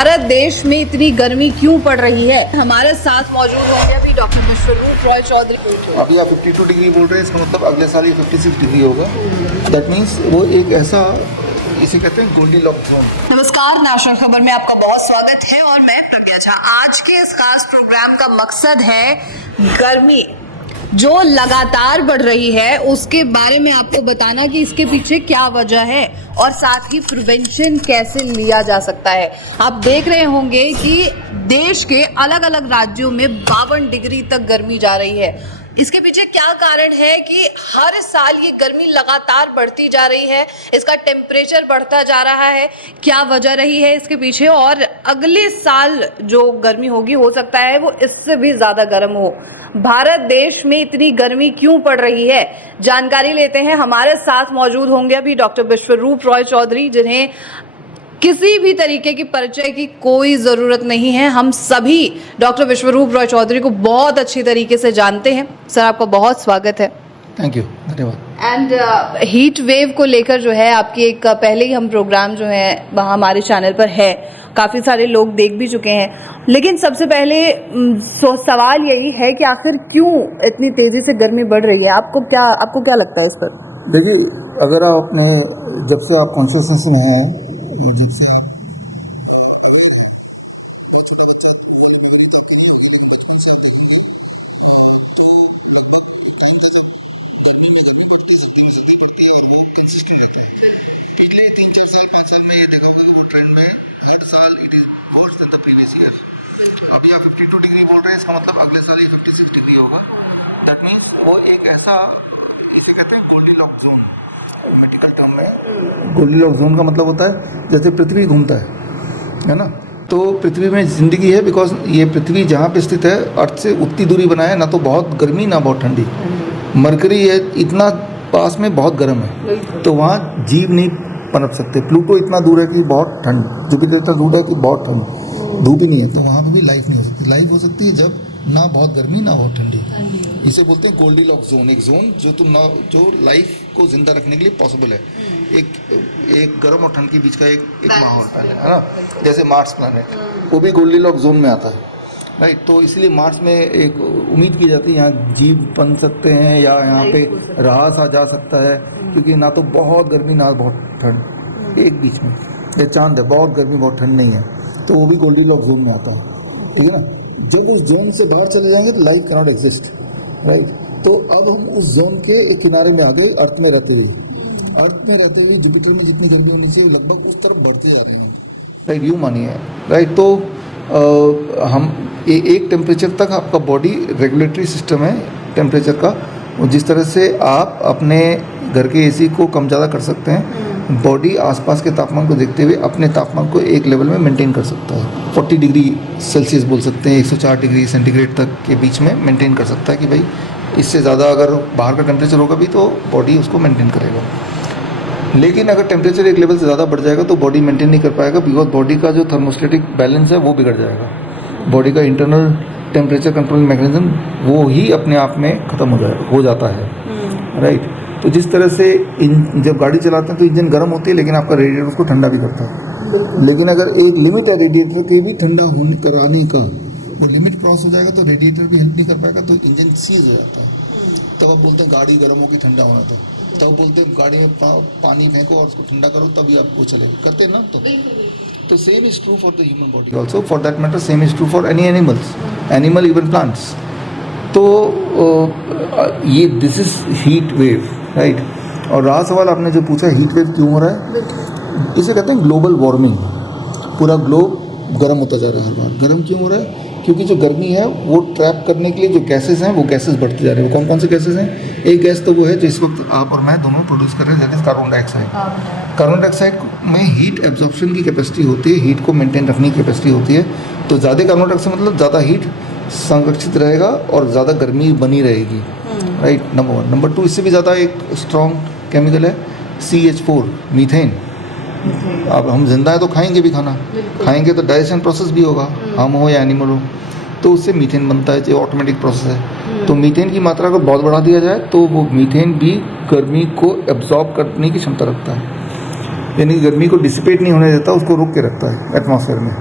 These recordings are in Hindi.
भारत देश में इतनी गर्मी क्यों पड़ रही है? हमारे साथ मौजूद होंगे अभी डॉक्टर विश्वरूप रॉय चौधरी। अभी आप 52 डिग्री बोल रहे हैं, इसका मतलब अगले साल ये 56 डिग्री होगा। दैट मीन्स वो एक ऐसा, इसे कहते हैं गोल्डीलॉक्स जोन। नमस्कार, नेशनल खबर में आपका बहुत स्वागत है और मैं प्रज्ञा झा। आज के इस खास प्रोग्राम का मकसद है गर्मी जो लगातार बढ़ रही है उसके बारे में आपको बताना कि इसके पीछे क्या वजह है और साथ ही प्रिवेंशन कैसे लिया जा सकता है। आप देख रहे होंगे कि देश के अलग अलग राज्यों में 52 डिग्री तक गर्मी जा रही है। इसके पीछे क्या कारण है कि हर साल ये गर्मी लगातार बढ़ती जा रही है, इसका टेम्परेचर बढ़ता जा रहा है, क्या वजह रही है इसके पीछे, और अगले साल जो गर्मी होगी हो सकता है वो इससे भी ज्यादा गर्म हो। भारत देश में इतनी गर्मी क्यों पड़ रही है, जानकारी लेते हैं। हमारे साथ मौजूद होंगे अभी डॉक्टर विश्वरूप रॉय चौधरी, जिन्हें किसी भी तरीके की परिचय की कोई जरूरत नहीं है। हम सभी डॉक्टर विश्वरूप रॉय चौधरी को बहुत अच्छी तरीके से जानते हैं। सर, आपका बहुत स्वागत है। थैंक यू, धन्यवाद। एंड हीट वेव को लेकर जो है आपकी एक पहले ही हम प्रोग्राम जो है वहाँ हमारे चैनल पर है, काफ़ी सारे लोग देख भी चुके हैं। लेकिन सबसे पहले सवाल यही है कि आखिर क्यों इतनी तेजी से गर्मी बढ़ रही है? आपको क्या लगता है इस पर? देखिए, अगर आपने जब से आप कॉन्शियसनेस में हैं, जब से पिछले 3-4 साल 5 साल में ये देखा होगा कि वो ट्रेंड में हर साल it is worse than the previous year. अभी आप 52 डिग्री बोल रहे हैं, इसका मतलब अगले साल ये 56 डिग्री होगा। दैट मीन्स वो एक ऐसा, इसे कहते हैं गोल्डीलॉक्स जोन मेडिकल टर्म में। गोल्डीलॉक्स जोन का मतलब होता है जैसे पृथ्वी घूमता है ना, तो पृथ्वी में जिंदगी है बिकॉज ये पृथ्वी जहाँ पे स्थित है अर्थ से उतनी दूरी बनाए, ना तो बहुत गर्मी ना बहुत ठंडी। मरकरी है इतना पास में, बहुत गर्म है, तो वहाँ जीव नहीं पनप सकते। प्लूटो इतना दूर है कि बहुत ठंड, जुपिटर इतना दूर है कि बहुत ठंड, धूप ही नहीं है, तो वहाँ पे भी लाइफ नहीं हो सकती। लाइफ हो सकती है जब ना बहुत गर्मी ना बहुत ठंडी। इसे बोलते हैं गोल्डीलॉक्स जोन, एक जोन जो लाइफ को जिंदा रखने के लिए पॉसिबल है। एक गर्म और ठंड के बीच का एक माहौल है ना, जैसे मार्स प्लैनेट, वो भी गोल्डीलॉक्स जोन में आता है, राइट। तो इसलिए मार्स में एक उम्मीद की जाती है यहाँ जीव बन सकते हैं या यहाँ पे रहा जा सकता है, क्योंकि ना तो बहुत गर्मी ना बहुत ठंड, एक बीच में ये चांद है, बहुत गर्मी बहुत ठंड नहीं है, तो वो भी गोल्डीलॉक्स जोन में आता है, ठीक है ना। जब उस जोन से बाहर चले जाएंगे तो life can not exist, right. तो अब हम उस जोन के एक किनारे में आ गए, अर्थ में रहते हुए जुपिटर में जितनी गर्मी होनी चाहिए लगभग उस तरफ बढ़ती जा रही है, राइट। यूँ मानिए, राइट। तो हम एक टेम्परेचर तक आपका बॉडी रेगुलेटरी सिस्टम है टेम्परेचर का, और जिस तरह से आप अपने घर के एसी को कम ज़्यादा कर सकते हैं, बॉडी आसपास के तापमान को देखते हुए अपने तापमान को एक लेवल में मेंटेन कर सकता है। 40 डिग्री सेल्सियस बोल सकते हैं, 104 डिग्री सेंटीग्रेड तक के बीच में मेंटेन कर सकता है कि भाई इससे ज़्यादा अगर बाहर का टेम्परेचर होगा भी तो बॉडी उसको मेंटेन करेगा। लेकिन अगर टेम्परेचर एक लेवल से ज़्यादा बढ़ जाएगा तो बॉडी मेंटेन नहीं कर पाएगा, बिकॉज बॉडी का जो थर्मोस्टेटिक बैलेंस है वो बिगड़ जाएगा। बॉडी का इंटरनल टेम्परेचर कंट्रोल मैकेनिज्म वो ही अपने आप में ख़त्म हो जाता है, राइट। तो जिस तरह से जब गाड़ी चलाते हैं तो इंजन गर्म होती है, लेकिन आपका रेडिएटर उसको ठंडा भी करता है। लेकिन अगर एक लिमिट है रेडिएटर के भी ठंडा होने कराने का, वो लिमिट क्रॉस हो जाएगा तो रेडिएटर भी हेल्प नहीं कर पाएगा, तो इंजन सीज हो जाता है। तब आप बोलते हैं गाड़ी गर्म होकर ठंडा होना था, तब बोलते हैं गाड़ी में पानी फेंको और उसको ठंडा करो तभी आपको चलेगा, करते हैं ना। तो same is true for the human body also, for that matter same is true for any animal even plants. तो ये this is heat wave, right. और रहा सवाल आपने जो पूछा हीट वेव क्यों हो रहा है, इसे कहते हैं ग्लोबल वार्मिंग। पूरा ग्लोब गर्म होता जा रहा है हर बार। गर्म क्यों हो रहा है? क्योंकि जो गर्मी है वो ट्रैप करने के लिए जो गैसेस हैं वो गैसेस बढ़ते जा रहे हैं। वो कौन कौन से गैसेस हैं? एक गैस तो वो है जो इस वक्त आप और मैं दोनों प्रोड्यूस कर रहे हैं, that is carbon dioxide. Carbon dioxide में हीट एब्जॉर्प्शन की कैपेसिटी होती है, हीट को मेंटेन रखने की कैपेसिटी होती है। तो ज़्यादा कार्बन डाइऑक्साइड मतलब ज़्यादा हीट संरक्षित रहेगा और ज़्यादा गर्मी बनी रहेगी, राइट। नंबर 1। नंबर 2, इससे भी ज़्यादा एक स्ट्रॉन्ग केमिकल है CH4, मीथेन। अब हम जिंदा है तो खाएंगे भी, खाएंगे तो डाइजेशन प्रोसेस भी होगा, हम हो या एनिमल हो, तो उससे मीथेन बनता है, जो ऑटोमेटिक प्रोसेस है। तो मीथेन की मात्रा को बहुत बढ़ा दिया जाए तो वो मीथेन भी गर्मी को एब्जॉर्ब करने की क्षमता रखता है, यानी गर्मी को डिसिपेट नहीं होने देता, उसको रोक के रखता है एटमॉस्फेयर में।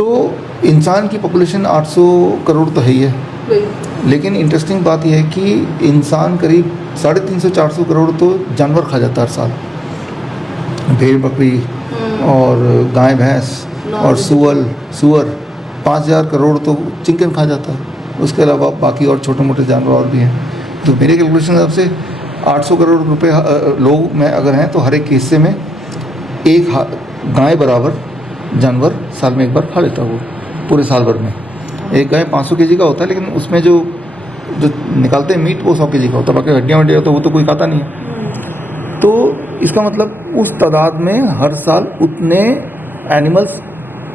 तो इंसान की पॉपुलेशन 800 करोड़ तो है ही है, लेकिन इंटरेस्टिंग बात यह है कि इंसान करीब 350-400 करोड़ तो जानवर खा जाता है हर साल। भेड़ बकरी और गाय भैंस और सुअर 5000 करोड़ तो चिकन खा जाता है। उसके अलावा बाकी और छोटे मोटे जानवर और भी हैं। तो मेरे कैलकुलेशन हिसाब से 800 करोड़ रुपए लोग में अगर हैं तो हर एक हिस्से में एक गाय बराबर जानवर साल में एक बार खा लेता है वो, पूरे साल भर में। एक गाय 500 केजी का होता है, लेकिन उसमें जो निकालते हैं मीट वो 100 केजी का होता है, बाकी हड्डियाँ तो वो तो कोई खाता नहीं है। तो इसका मतलब उस तादाद में हर साल उतने एनिमल्स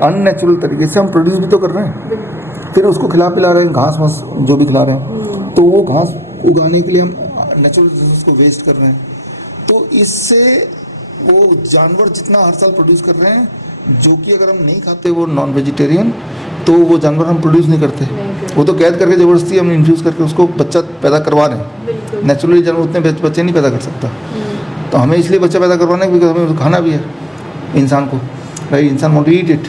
अननेचुरल तरीके से हम प्रोड्यूस भी तो कर रहे हैं, फिर उसको खिला पिला रहे हैं, घास वास जो भी खिला रहे हैं, तो वो घास उगाने के लिए हम नेचुरल रिसोर्स को वेस्ट कर रहे हैं। तो इससे वो जानवर जितना हर साल प्रोड्यूस कर रहे हैं, जो कि अगर हम नहीं खाते वो नॉन वेजिटेरियन, तो वो जानवर हम प्रोड्यूस नहीं करते, वो तो कैद करके ज़बरदस्ती हम इन्फ्यूज़ करके उसको बच्चा पैदा करवा रहे हैं। नेचुरली जानवर उतने बच्चे नहीं पैदा कर सकता, तो हमें इसलिए बच्चा पैदा करवाना है बिकॉज हमें खाना भी है इंसान को, राइट। इंसान वांट टू ईट इट।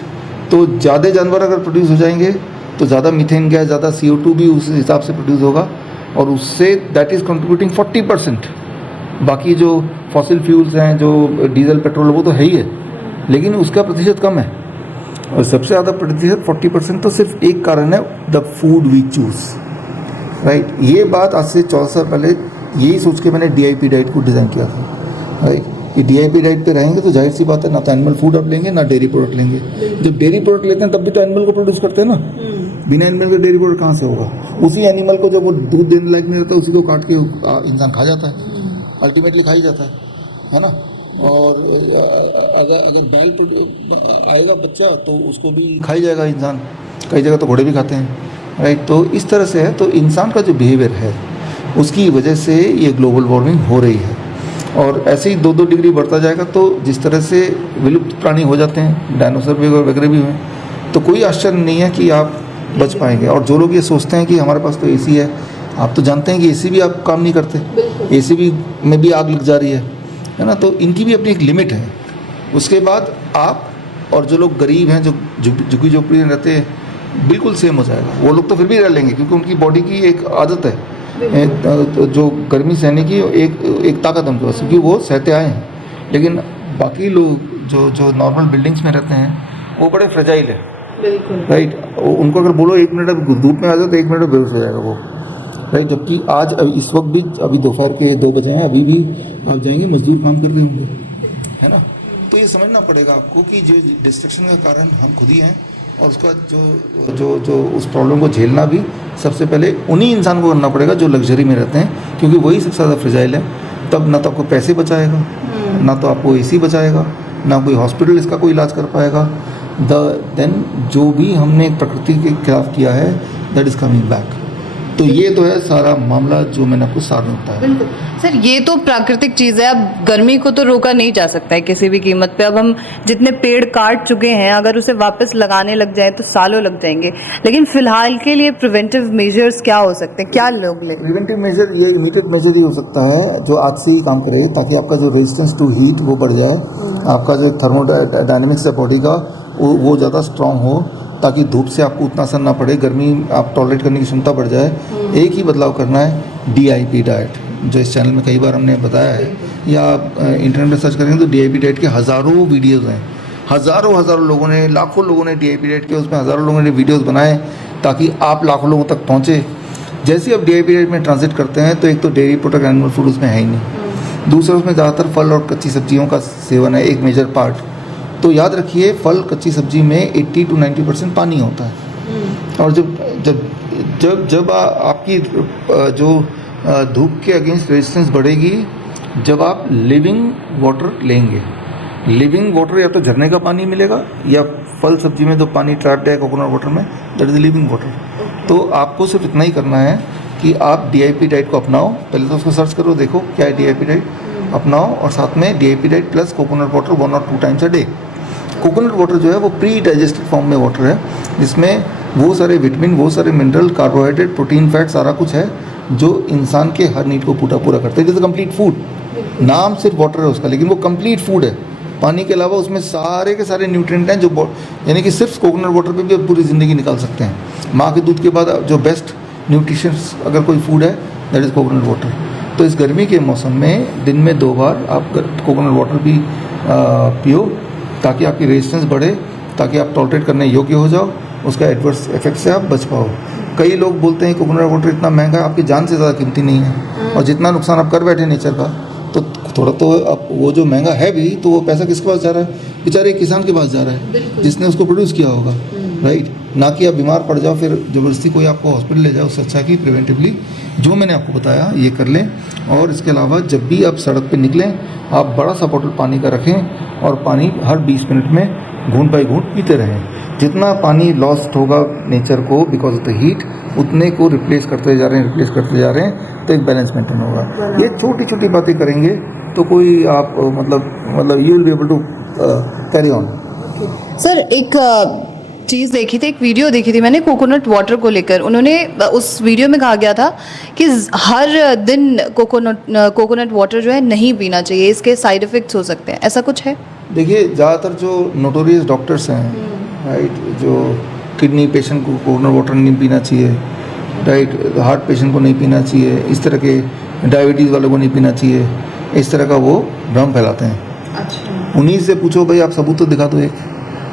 तो ज़्यादा जानवर अगर प्रोड्यूस हो जाएंगे तो ज़्यादा मीथेन गैस, ज़्यादा CO2 भी उस हिसाब से प्रोड्यूस होगा, और उससे दैट इज़ कंट्रीब्यूटिंग 40%। बाकी जो फॉसिल फ्यूल्स हैं, जो डीजल पेट्रोल, वो तो है ही है, लेकिन उसका प्रतिशत कम है। और सबसे ज़्यादा प्रतिशत 40% तो सिर्फ एक कारण है, the food we choose, right. ये बात आज से 14 साल पहले यही सोच के मैंने DIP डाइट को डिज़ाइन किया था, राइट। कि DIP डाइट पे रहेंगे तो जाहिर सी बात है ना तो एनिमल फूड आप लेंगे ना डेयरी प्रोडक्ट लेंगे। जब डेयरी प्रोडक्ट लेते हैं तब भी तो एनिमल को प्रोड्यूस करते हैं ना, बिना एनिमल के डेयरी प्रोडक्ट कहाँ से होगा। उसी एनिमल को जब वो दूध देने लायक नहीं रहता उसी को काट के इंसान खा जाता है, अल्टीमेटली खा ही जाता है ना। और अगर बैल आएगा बच्चा तो उसको भी खाई जाएगा इंसान, कई जगह तो घोड़े भी खाते हैं, राइट। तो इस तरह से है। तो इंसान का जो बिहेवियर है उसकी वजह से ये ग्लोबल वार्मिंग हो रही है, और ऐसे ही 2-2 डिग्री बढ़ता जाएगा तो जिस तरह से विलुप्त प्राणी हो जाते हैं, डायनासोर वगैरह भी हुए, तो कोई आश्चर्य नहीं है कि आप बच पाएंगे। और जो लोग ये सोचते हैं कि हमारे पास तो AC है, आप तो जानते हैं कि AC भी आप काम नहीं करते, AC भी में भी आग लग जा रही है ना। तो इनकी भी अपनी एक लिमिट है। उसके बाद आप और जो लोग गरीब हैं, जो झुग्गी झोपड़ी में रहते हैं, बिल्कुल सेम हो जाएगा। वो लोग तो फिर भी रह लेंगे क्योंकि उनकी बॉडी की एक आदत है जो गर्मी सहने की, एक ताकत उनके पास, क्योंकि वो सहते आए हैं। लेकिन बाकी लोग जो नॉर्मल बिल्डिंग्स में रहते हैं वो बड़े फ्रेजाइल है, राइट। उनको अगर बोलो 1 मिनट अब धूप में आ जाओ तो 1 मिनट में बेहोश हो जाएगा वो, राइट। जबकि आज इस वक्त भी अभी दोपहर के 2 बजे हैं, अभी भी आप जाएंगे मजदूर काम कर रहे होंगे, है ना। तो ये समझना पड़ेगा आपको कि जो डिस्ट्रक्शन का कारण हम खुद ही हैं, और उसका जो उस प्रॉब्लम को झेलना भी सबसे पहले उन्हीं इंसान को करना पड़ेगा जो लग्जरी में रहते हैं, क्योंकि वही सबसे ज़्यादा फ्रेजाइल है। तब ना तो आपको पैसे बचाएगा, ना तो आपको AC बचाएगा, ना कोई हॉस्पिटल इसका कोई इलाज कर पाएगा। देन जो भी हमने प्रकृति के खिलाफ किया है दैट इज़ कमिंग बैक। तो ये तो है सारा मामला जो मैंने आपको सार में बताया। बिल्कुल सर, ये तो प्राकृतिक चीज़ है। अब गर्मी को तो रोका नहीं जा सकता है किसी भी कीमत पे। अब हम जितने पेड़ काट चुके हैं, अगर उसे वापस लगाने लग जाए तो सालों लग जाएंगे। लेकिन फिलहाल के लिए प्रिवेंटिव मेजर्स क्या हो सकते हैं, क्या लोग लें? प्रिवेंटिव मेजर ये इमीडिएट मेजर ही हो सकता है जो आज से ही काम करे, ताकि आपका जो रेजिस्टेंस टू हीट वो बढ़ जाए, आपका जो थर्मोडायनेमिक्स है बॉडी का वो ज़्यादा स्ट्रांग हो, ताकि धूप से आपको उतना असर ना पड़े, गर्मी आप टॉलरेट करने की क्षमता बढ़ जाए। एक ही बदलाव करना है, DIP डाइट, जो इस चैनल में कई बार हमने बताया है, या आप इंटरनेट पर सर्च करेंगे तो DIP डाइट के हज़ारों वीडियोस हैं। हज़ारों लोगों ने, लाखों लोगों ने DIP डाइट के उसमें हज़ारों लोगों ने वीडियोस बनाए ताकि आप लाखों लोगों तक पहुँचे। जैसे ही आप DIP डाइट में ट्रांजिट करते हैं तो एक तो डेयरी प्रोडक्ट, एनिमल फूड उसमें है ही नहीं, दूसरा उसमें ज़्यादातर फल और कच्ची सब्जियों का सेवन है एक मेजर पार्ट। तो याद रखिए, फल कच्ची सब्जी में 80 to 90% पानी होता है। और जब आपकी जो धूप के अगेंस्ट रेजिस्टेंस बढ़ेगी, जब आप लिविंग वाटर लेंगे, लिविंग वाटर या तो झरने का पानी मिलेगा, या फल सब्जी में जो पानी ट्रैप्ड है कोकोनट वाटर में, दैट इज़ लिविंग वाटर। तो आपको सिर्फ इतना ही करना है कि आप DIP डाइट को अपनाओ। पहले तो उसको सर्च करो, देखो क्या है DIP डाइट, अपनाओ, और साथ में DIP diet plus coconut water 1 or 2 times a day. Coconut water जो है वो प्री डाइजेस्टेड फॉर्म में वाटर है, जिसमें वो सारे विटामिन, वो सारे मिनरल, कार्बोहाइड्रेट, प्रोटीन, फैट, सारा कुछ है जो इंसान के हर नीड को पूरा करते हैं। It is a complete food. नाम सिर्फ वाटर है उसका, लेकिन वो कंप्लीट फूड है। पानी के अलावा उसमें सारे के सारे न्यूट्रिएंट हैं जो यानी कि सिर्फ कोकोनट वाटर पे भी आप पूरी ज़िंदगी निकाल सकते हैं। माँ के दूध के बाद जो बेस्ट न्यूट्रिशंस अगर कोई फूड है दैट इज़ कोकोनट वाटर। तो इस गर्मी के मौसम में दिन में 2 बार आप कोकोनट वाटर भी पियो ताकि आपकी रेजिस्टेंस बढ़े, ताकि आप टॉलरेट करने योग्य हो जाओ, उसका एडवर्स इफेक्ट से आप बच पाओ। कई लोग बोलते हैं कोकोनट वाटर इतना महंगा है, आपकी जान से ज़्यादा कीमती नहीं है, और जितना नुकसान आप कर बैठे नेचर का, तो थोड़ा तो आप वो जो महंगा है भी, तो वो पैसा किसके पास जा रहा है? बेचारे किसान के पास जा रहा है जिसने उसको प्रोड्यूस किया होगा, राइट। ना कि आप बीमार पड़ जाओ फिर ज़बरदस्ती कोई आपको हॉस्पिटल ले जाओ, उससे अच्छा कि प्रिवेंटिवली जो मैंने आपको बताया ये कर लें। और इसके अलावा जब भी आप सड़क पे निकलें आप बड़ा सा बॉटल पानी का रखें और पानी हर 20 मिनट में घूंट बाई घूंट पीते रहें। जितना पानी लॉस्ट होगा नेचर को बिकॉज ऑफ द हीट, उतने को रिप्लेस करते जा रहे हैं, तो एक बैलेंस मेंटेन होगा। ये छोटी छोटी बातें करेंगे तो कोई आप मतलब you will be able to carry on. Sir एक चीज़ देखी थी, एक वीडियो देखी थी मैंने कोकोनट वाटर को लेकर। उन्होंने उस वीडियो में कहा गया था कि हर दिन कोकोनट वाटर जो है नहीं पीना चाहिए, इसके साइड इफ़ेक्ट्स हो सकते हैं, ऐसा कुछ है? देखिए ज़्यादातर जो नोटोरियस डॉक्टर्स हैं, राइट, जो किडनी पेशेंट को कोकोनट वाटर नहीं पीना चाहिए, राइट, हार्ट पेशेंट को नहीं पीना चाहिए, इस तरह के डायबिटीज़ वालों को नहीं पीना चाहिए, इस तरह का वो भ्रम फैलाते हैं। अच्छा। उन्हीं से पूछो भाई आप सबूत तो दिखा दो एक,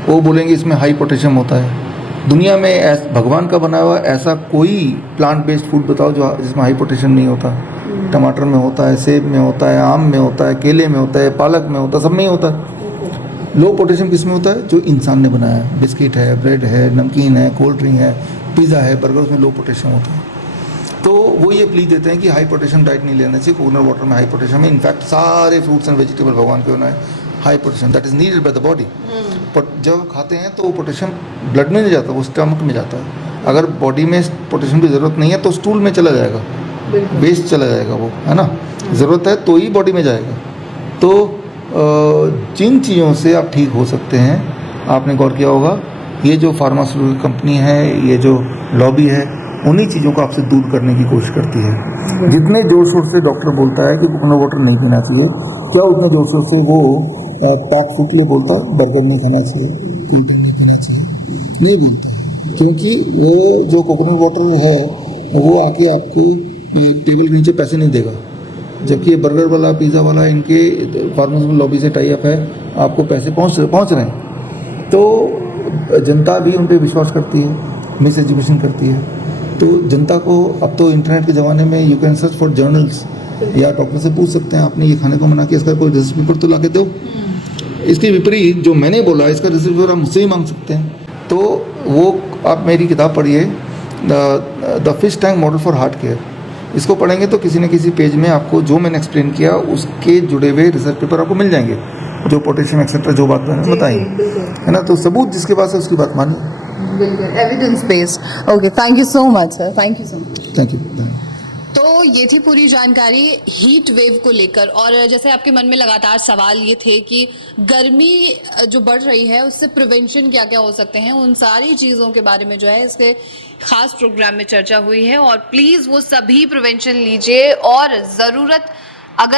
वो बोलेंगे इसमें हाई पोटेशियम होता है। दुनिया में भगवान का बनाया हुआ ऐसा कोई प्लांट बेस्ड फूड बताओ जो जिसमें हाई पोटेशियम नहीं होता। टमाटर में होता है, सेब में होता है, आम में होता है, केले में होता है, पालक में होता है, सब में ही होता है। लो पोटेशियम किस में होता है? जो इंसान ने बनाया है, बिस्किट है, ब्रेड है, नमकीन है, कोल्ड ड्रिंक है, पिज़्ज़ा है, बर्गर, उसमें लो पोटेशियम होता है। तो वो ये प्लीज देते हैं कि हाई पोटेशियम डाइट नहीं लेना चाहिए, कोकोनट वाटर में हाई पोटेशियम है। इनफैक्ट सारे फ्रूट्स एंड वेजिटेबल भगवान के बनाए high potassium that is needed by the body. But जब खाते हैं तो वो पोटेशियम ब्लड में नहीं जाता, वो स्टमक में जाता है। अगर बॉडी में पोटेशियम की ज़रूरत नहीं है तो स्टूल में चला जाएगा, वेस्ट चला जाएगा वो, है ना। ज़रूरत है तो ही बॉडी में जाएगा। तो जिन चीज़ों से आप ठीक हो सकते हैं, आपने गौर किया होगा, ये जो फार्मास्यूटिकल कंपनी है, ये जो लॉबी है, उन्हीं चीज़ों को आपसे दूर करने की कोशिश करती है। जितने जोर शोर से डॉक्टर बोलता है कि कोकोनट वाटर नहीं पीना चाहिए, क्या उतने जोर शोर से वो पैक फूड के लिए बोलता है बर्गर नहीं खाना चाहिए, कोल्ड ड्रिंक नहीं पीना चाहिए, ये बोलता है। क्योंकि वो जो कोकोनट वाटर है वो आके आपको टेबल के नीचे पैसे नहीं देगा, जबकि ये बर्गर वाला, पिज़्ज़ा वाला, इनके फार्मास्यूटिकल लॉबी से टाई अप है, आपको पैसे पहुँच रहे हैं। तो जनता भी उन पर विश्वास करती है, मिस एजुकेशन करती है। तो जनता को अब तो इंटरनेट के ज़माने में you can search for journals, या डॉक्टर से पूछ सकते हैं आपने ये खाने को मना किया, इसका कोई रिसर्च पेपर तो ला के दो। इसके विपरीत जो मैंने बोला इसका रिसर्च पेपर आप मुझसे ही मांग सकते हैं। तो वो आप मेरी किताब पढ़िए, the fish tank model for heart care. इसको पढ़ेंगे तो किसी न किसी पेज में आपको जो मैंने एक्सप्लेन किया उसके जुड़े हुए रिसर्च पेपर आपको मिल जाएंगे, जो पोटेशियम एक्सेट्रा जो बात मैंने बताई, है ना। तो सबूत जिसके पास है उसकी बात मानिए। बिल्कुल, evidence based. Okay, thank you so much sir, thank you so much. Thank you. तो ये थी पूरी जानकारी हीट वेव को लेकर। और जैसे आपके मन में लगातार सवाल ये थे कि गर्मी जो बढ़ रही है उससे प्रिवेंशन क्या क्या हो सकते हैं, उन सारी चीज़ों के बारे में जो है इसके खास प्रोग्राम में चर्चा हुई है। और प्लीज़ वो सभी प्रिवेंशन लीजिए, और ज़रूरत अगर